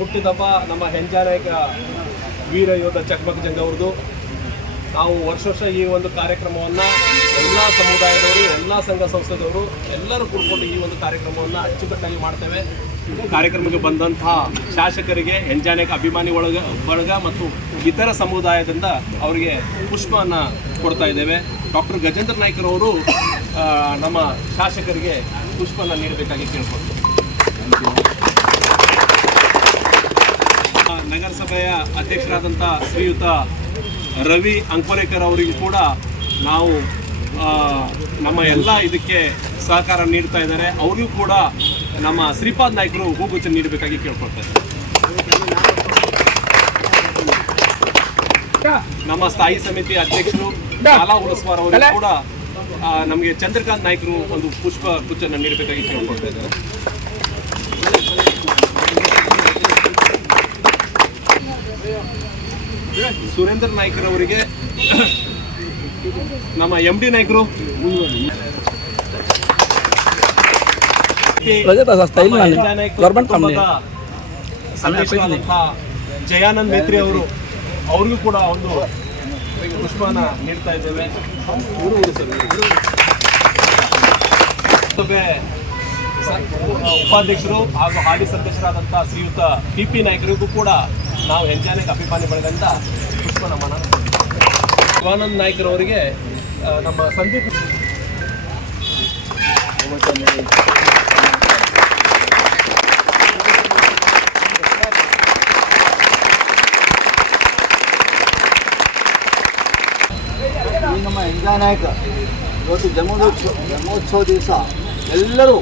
ಹುಟ್ಟಿದಬ್ಬ ನಮ್ಮ ಹೆಂಜಾನಾಯಕ ವೀರ ಯೋಧ ಚಕ್ಮಕ್ ಜಂಗ್ ಅವ್ರದ್ದು. ನಾವು ವರ್ಷ ಈ ಒಂದು ಕಾರ್ಯಕ್ರಮವನ್ನು ಎಲ್ಲ ಸಮುದಾಯದವರು, ಎಲ್ಲ ಸಂಘ ಸಂಸ್ಥೆದವರು ಎಲ್ಲರೂ ಕೂಡಿಕೊಂಡು ಈ ಒಂದು ಕಾರ್ಯಕ್ರಮವನ್ನು ಅಚ್ಚುಕಟ್ಟಾಗಿ ಮಾಡ್ತೇವೆ. ಕಾರ್ಯಕ್ರಮಕ್ಕೆ ಬಂದಂತಹ ಶಾಸಕರಿಗೆ, ಹೆಂಜಾನಾಯಕ ಅಭಿಮಾನಿ ಬಳಗ ಮತ್ತು ಇತರ ಸಮುದಾಯದಿಂದ ಅವರಿಗೆ ಪುಷ್ಪವನ್ನು ಕೊಡ್ತಾ ಇದ್ದೇವೆ. ಡಾಕ್ಟರ್ ಗಜೇಂದ್ರ ನಾಯ್ಕರವರು ನಮ್ಮ ಶಾಸಕರಿಗೆ ಪುಷ್ಪವನ್ನು ನೀಡಬೇಕಾಗಿ ಕೇಳ್ಕೊಳ್ತೀವಿ. ನಗರಸಭೆಯ ಅಧ್ಯಕ್ಷರಾದಂಥ ಶ್ರೀಯುತ ರವಿ ಅಂಕೋರೇಕರ್ ಅವರಿಗೂ ಕೂಡ ನಾವು ನಮ್ಮ ಎಲ್ಲ ಇದಕ್ಕೆ ಸಹಕಾರ ನೀಡ್ತಾ ಇದ್ದಾರೆ. ಅವರಿಗೂ ಕೂಡ ನಮ್ಮ ಶ್ರೀಪಾದ್ ನಾಯ್ಕರು ಹೂಗುಚ್ಛ ನೀಡಬೇಕಾಗಿ ಕೇಳ್ಕೊಳ್ತಾರೆ. ನಮ್ಮ ಸ್ಥಾಯಿ ಸಮಿತಿ ಅಧ್ಯಕ್ಷರು ಬಾಲಾ ಉಳಸ್ವಾರ್ ಅವರಿಗೂ ಕೂಡ ನಮಗೆ ಚಂದ್ರಕಾಂತ್ ನಾಯ್ಕರು ಒಂದು ಪುಷ್ಪ ಗುಚ್ಛನ್ನು ನೀಡಬೇಕಾಗಿ ಕೇಳ್ಕೊಳ್ತಾ ಇದ್ದಾರೆ. ಸುರೇಂದ್ರ ನಾಯ್ಕರವರಿಗೆ ನಮ್ಮ MD ನಾಯ್ಕರು, ಜಯಾನಂದ್ ಮೇತ್ರಿ ಅವ್ರಿಗೂ ಕೂಡ ಒಂದು ಪುಷ್ಪನ ನೀಡ್ತಾ ಇದ್ದೇವೆ. ಉಪಾಧ್ಯಕ್ಷರು ಹಾಗೂ ಹಾಲಿ ಸದಸ್ಯರಾದಂಥ ಶ್ರೀಯುತ PP ನಾಯ್ಕರಿಗೂ ಕೂಡ ನಾವು ಹೆಂಜಾನಾಯಕ ಅಭಿಮಾನಿ ಬಳಗದಿಂದ ಪುಷ್ಪ ನಮನ. ಶಿವಾನಂದ್ ನಾಯ್ಕರವರಿಗೆ ನಮ್ಮ ಸಂದೀಪ್ ಈ ನಮ್ಮ ಹೆಂಜಾನಾಯಕ ಇವತ್ತು ಜನ್ಮೋತ್ಸವ ದಿವಸ ಎಲ್ಲರೂ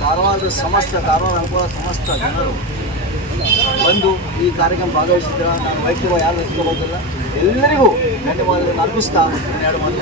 ಕಾರವಾರದ ಅನುಕೂಲ ಸಮಸ್ತ ಜನರು ಬಂದು ಈ ಕಾರ್ಯಕ್ರಮ ಭಾಗವಹಿಸಿದ್ರೆ ನಾನು ವೈಯಕ್ತಿಕವಾಗಿ ಯಾರು ಇಷ್ಟಪಡೋದಿಲ್ಲ, ಎಲ್ಲರಿಗೂ ಧನ್ಯವಾದಗಳನ್ನು ಅರ್ಪಿಸ್ತಾ 2 ಮಾತು